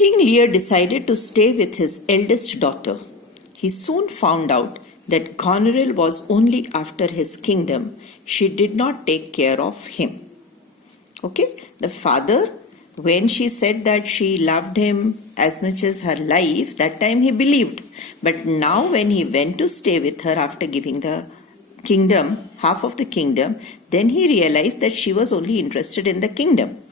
King Lear decided to stay with his eldest daughter. He soon found out that Goneril was only after his kingdom. She did not take care of him. Okay, the father, when she said that she loved him as much as her life, that time he believed. But now when he went to stay with her after giving the kingdom, half of the kingdom, then he realized that she was only interested in the kingdom.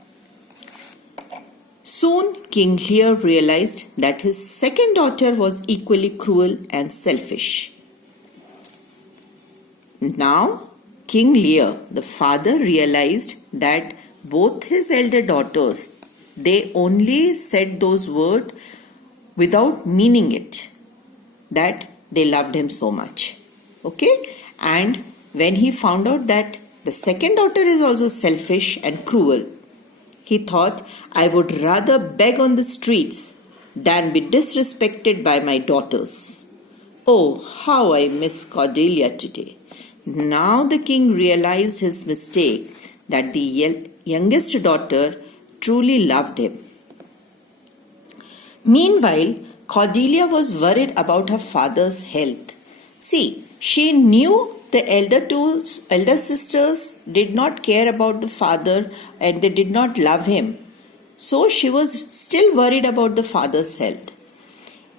Soon King Lear realized that his second daughter was equally cruel and selfish. Now King Lear, the father, realized that both his elder daughters, they only said those words without meaning it, that they loved him so much. Okay? And when he found out that the second daughter is also selfish and cruel, he thought, I would rather beg on the streets than be disrespected by my daughters. Oh, how I miss Cordelia today. Now the king realized his mistake, that the youngest daughter truly loved him. Meanwhile, Cordelia was worried about her father's health. See, she knew the elder sisters did not care about the father and they did not love him. So she was still worried about the father's health.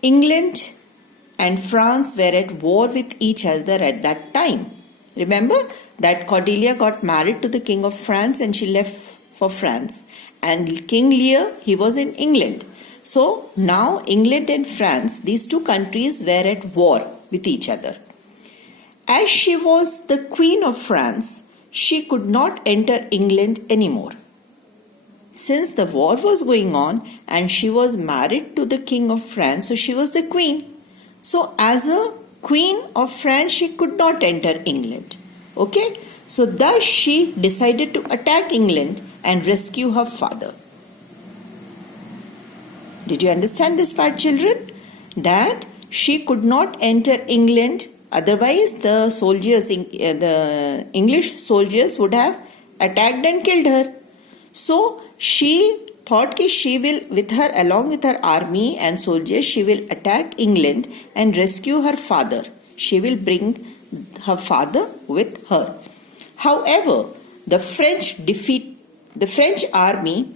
England and France were at war with each other at that time. Remember that Cordelia got married to the King of France and she left for France. And King Lear, he was in England. So now England and France, these two countries were at war with each other. As she was the Queen of France, she could not enter England anymore. Since the war was going on and she was married to the King of France, so she was the Queen. So as a Queen of France, she could not enter England. Okay? So thus she decided to attack England and rescue her father. Did you understand this part, children? That she could not enter England. Otherwise, the soldiers, the English soldiers would have attacked and killed her. So she thought that she will, along with her army and soldiers, she will attack England and rescue her father. She will bring her father with her. However, the French army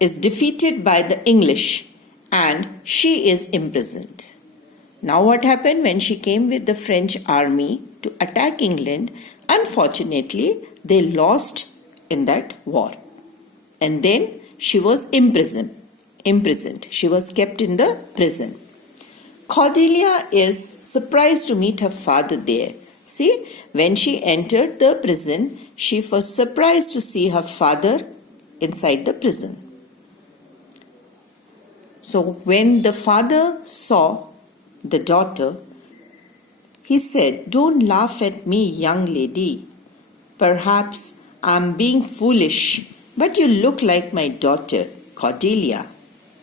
is defeated by the English and she is imprisoned. Now what happened when she came with the French army to attack England? Unfortunately, they lost in that war. And then she was imprisoned. She was kept in the prison. Cordelia is surprised to meet her father there. See, when she entered the prison, she was surprised to see her father inside the prison. So when the father saw the daughter, he said, "Don't laugh at me, young lady. Perhaps I'm being foolish, but you look like my daughter, Cordelia."